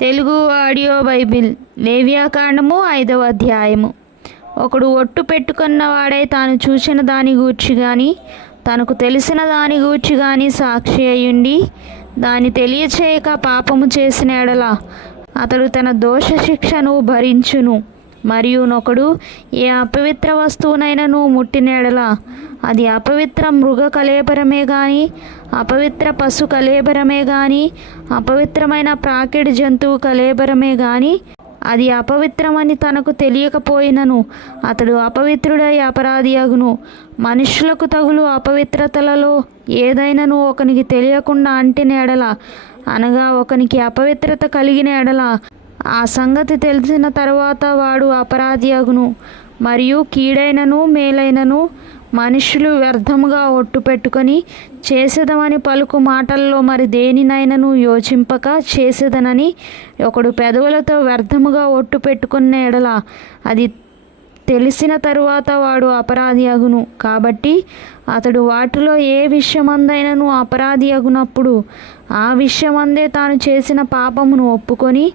Telugu audio Bible లేవ్యాకాండము 5వ అధ్యాయము. ఒకడు ఒట్టు పెట్టుకున్న వాడై తాను చూసిన దాని గూర్చి గాని తనకు తెలిసిన దాని గూర్చి గాని సాక్షి అయ్యుండి దాన్ని తెలియచేయక పాపము చేసిన ఎడల అతడు తన దోష శిక్షను భరించును. మరియు నొకడు ఏ అపవిత్ర వస్తువునైనను ముట్టిన ఎడల అది అపవిత్ర మృగ కళేబరమే గాని అపవిత్ర పశు కళేబరమే గాని అపవిత్రమైన ప్రాకిడి జంతువు కళేబరమే గాని అది అపవిత్రమని తనకు తెలియకపోయినను అతడు అపవిత్రుడై అపరాధి అగును. మనుష్యులకు తగులు అపవిత్రతలలో ఏదైనాను ఒకనికి తెలియకుండా అంటిన ఎడల అనగా ఒకనికి అపవిత్రత కలిగిన ఎడల ఆ సంగతి తెలిసిన తరువాత వాడు అపరాధి అగును. మరియు కీడైనను మేలైనను మనుష్యులు వ్యర్థముగా ఒట్టు పెట్టుకొని చేసేదమని పలుకు మాటల్లో మరి దేనినైనను యోచింపక చేసేదనని ఒకడు పెదవులతో వ్యర్థముగా ఒట్టు పెట్టుకున్న ఎడల అది తెలిసిన తరువాత వాడు అపరాధి అగును. కాబట్టి అతడు వాటిలో ఏ విషయమందైనను అపరాధి అగునప్పుడు ఆ విషయమందే తాను చేసిన పాపమును ఒప్పుకొని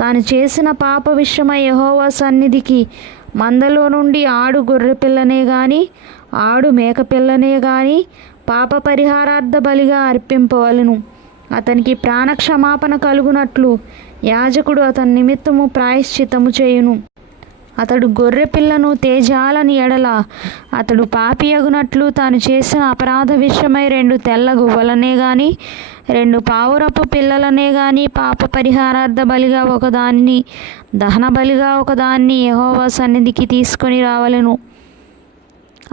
తాను చేసిన పాప విషయమై యెహోవా సన్నిధికి మందలో నుండి ఆడు గొర్రెపిల్లనే గాని ఆడు మేకపిల్లనే గాని పాప పరిహారార్థ బలిగా అర్పింపవలెను. అతనికి ప్రాణక్షమాపణ కలుగునట్లు యాజకుడు అతని నిమిత్తము ప్రాయశ్చిత్తము చేయును. అతడు గొర్రె పిల్లను తేజాలని ఎడల అతడు పాపియగునట్లు తాను చేసిన అపరాధ విషయమై 2 తెల్ల గువ్వలనే గాని 2 పావురపు పిల్లలనే గాని పాప పరిహారార్థ బలిగా ఒకదానిని దహన బలిగా ఒకదాన్ని యెహోవా సన్నిధికి తీసుకొని రావలెను.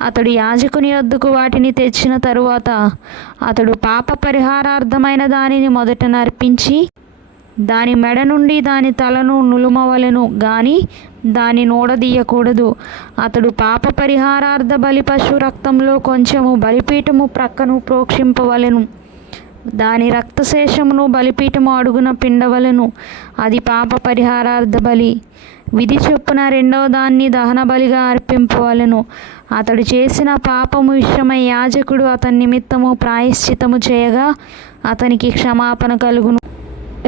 అతడు యాజకుని యొద్దకు వాటిని తెచ్చిన తరువాత అతడు పాప పరిహారార్థమైన దానిని మొదట నర్పించి దాని మెడ నుండి దాని తలను నులుమవలెను గాని దాని నూడదీయకూడదు. అతడు పాప పరిహారార్థ బలి పశు రక్తంలో కొంచెము బలిపీఠము ప్రక్కను ప్రోక్షింపవలెను. దాని రక్తశేషమును బలిపీఠము అడుగున పిండవలెను. అది పాప పరిహారార్థ బలి. విధి చొప్పున 2వ దాన్ని దహన బలిగా అర్పింపవలెను. అతడు చేసిన పాపము విషయమై యాజకుడు అతని నిమిత్తము ప్రాయశ్చిత్తము చేయగా అతనికి క్షమాపణ కలుగును.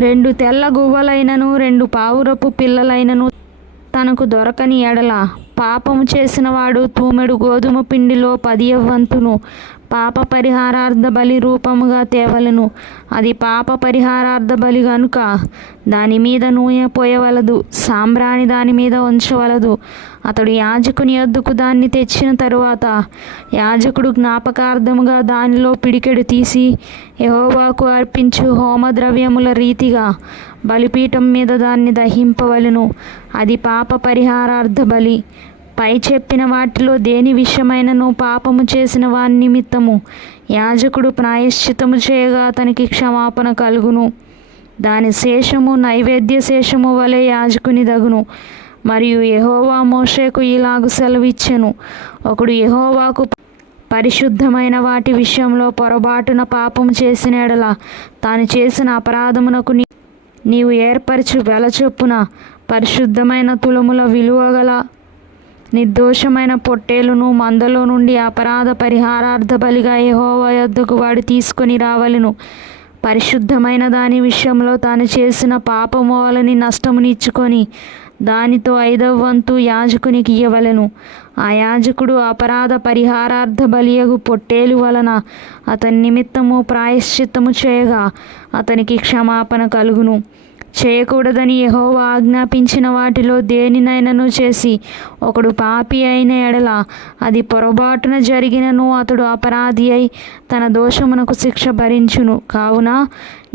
2 తెల్ల గువ్వలైనను 2 పావురపు పిల్లలైనను తనకు దొరకని ఎడల పాపము చేసిన వాడు తూమెడు గోధుమ పిండిలో 10వ వంతును పాప పరిహారార్థ బలి రూపముగా తేవలెను. అది పాప పరిహారార్థ బలి గనుక దాని మీద నూనె పోయవలదు, సాంబ్రాణి దాని మీద ఉంచవలదు. అతడు యాజకుని యొద్దకు దాన్ని తెచ్చిన తరువాత యాజకుడు జ్ఞాపకార్థముగా దానిలో పిడికెడు తీసి యెహోవాకు అర్పించు హోమద్రవ్యముల రీతిగా బలిపీఠం మీద దాన్ని దహింపవలెను. అది పాప పరిహారార్థ బలి. పై చెప్పిన వాటిలో దేని విషయమైనను పాపము చేసిన వాని నిమిత్తము యాజకుడు ప్రాయశ్చిత్తము చేయగా అతనికి క్షమాపణ కలుగును. దాని శేషము నైవేద్య శేషము వలె యాజకుని దగును. మరియు యెహోవా మోషేకు ఇలాగు సెలవిచ్చెను. ఒకడు యెహోవాకు పరిశుద్ధమైన వాటి విషయంలో పొరబాటున పాపము చేసిన ఎడల తాను చేసిన అపరాధమునకు నీవు ఏర్పరచు వెల చొప్పున పరిశుద్ధమైన తులముల విలువగల నిర్దోషమైన పొట్టేలును మందలో నుండి అపరాధ పరిహారార్థ బలిగా యెహోవా యొద్దకు వాడు తీసుకొని రావలెను. పరిశుద్ధమైన దాని విషయంలో తాను చేసిన పాపము వలని నష్టమునిచ్చుకొని దానితో 5వ వంతు యాజకునికి ఇయ్యవలెను. ఆ యాజకుడు అపరాధ పరిహారార్థ బలియగు పొట్టేలు వలన అతని నిమిత్తము ప్రాయశ్చిత్తము చేయగా అతనికి క్షమాపణ కలుగును. చేయకూడదని యెహోవా ఆజ్ఞాపించిన వాటిలో దేనినైనను చేసి ఒకడు పాపి అయిన ఎడల అది పొరబాటున జరిగినను అతడు అపరాధి అయి తన దోషమునకు శిక్ష భరించును. కావున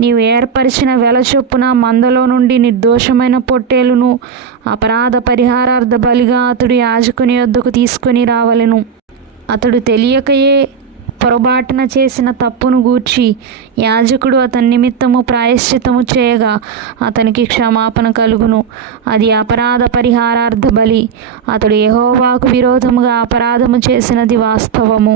నీవు ఏర్పరిచిన వెల చొప్పున మందలో నుండి నిర్దోషమైన పొట్టేలును అపరాధ పరిహారార్థ బలిగా అతడు యాజకుని యొద్దకు తీసుకొని రావలెను. అతడు తెలియకయే పొరబాటున చేసిన తప్పును గూర్చి యాజకుడు అతని నిమిత్తము ప్రాయశ్చిత్తము చేయగా అతనికి క్షమాపణ కలుగును. అది అపరాధ పరిహారార్థ బలి. అతడు యెహోవాకు విరోధముగా అపరాధము చేసినది వాస్తవము.